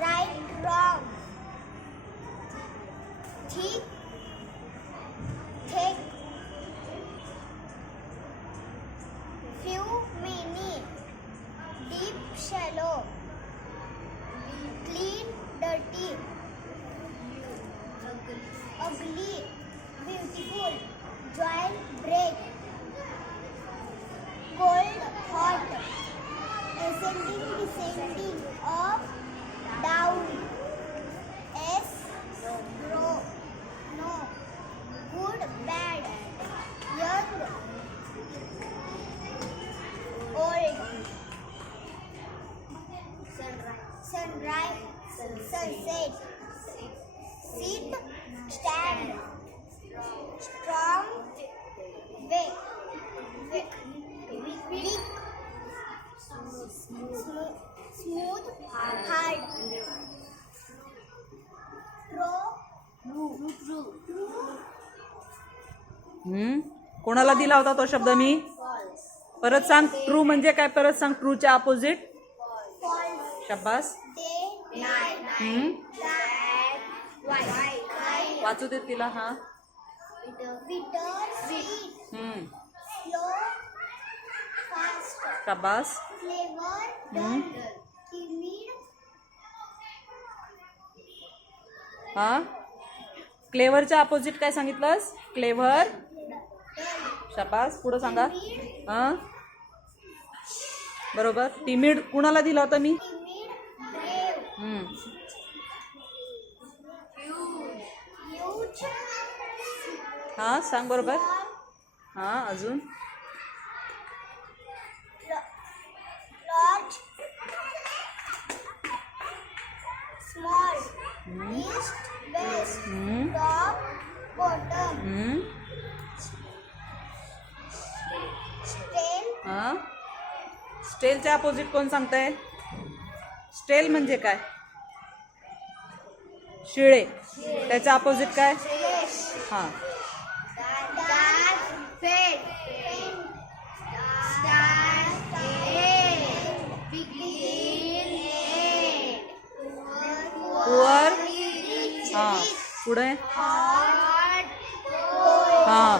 right, wrong, thick, thick, few, many, deep, shallow, clean, dirty, ugly, beautiful, join, break, cold, hot, ascending, descending, up, down, yes, no, no, good, bad, young, old, sunrise, sunset, sit, stand, strong, weak, weak, smooth, hard, true, कोणाला दिला होता तो शब्द मी? परत सांग. True म्हणजे काय? परत सांग. ट्रूच्या अपोजिट. false, शाबास. day, night, black, white, वाचू देत तिला. हा. bitter, sweet, slow, fast, शाबास. clever, dull, timid, हा. क्लेव्हरच्या अपोजिट काय सांगितलंस? क्लेव्हर. शाबास. पुढं सांगा. हा. बरोबर. टिमिड कुणाला दिला होता मी? timid, brave, huge, हा. सांग बरोबर. small, हा. अजून. large, small, east, west, top, bottom, stale, हा. स्टेलच्या अपोजिट कोण सांगताय? स्टेल म्हणजे काय? शिळे. त्याच्या अपोजिट काय? fresh, हा. dark, fade, start, end, begin, end, poor. rich, हा. पुढे. hot, cold, हा.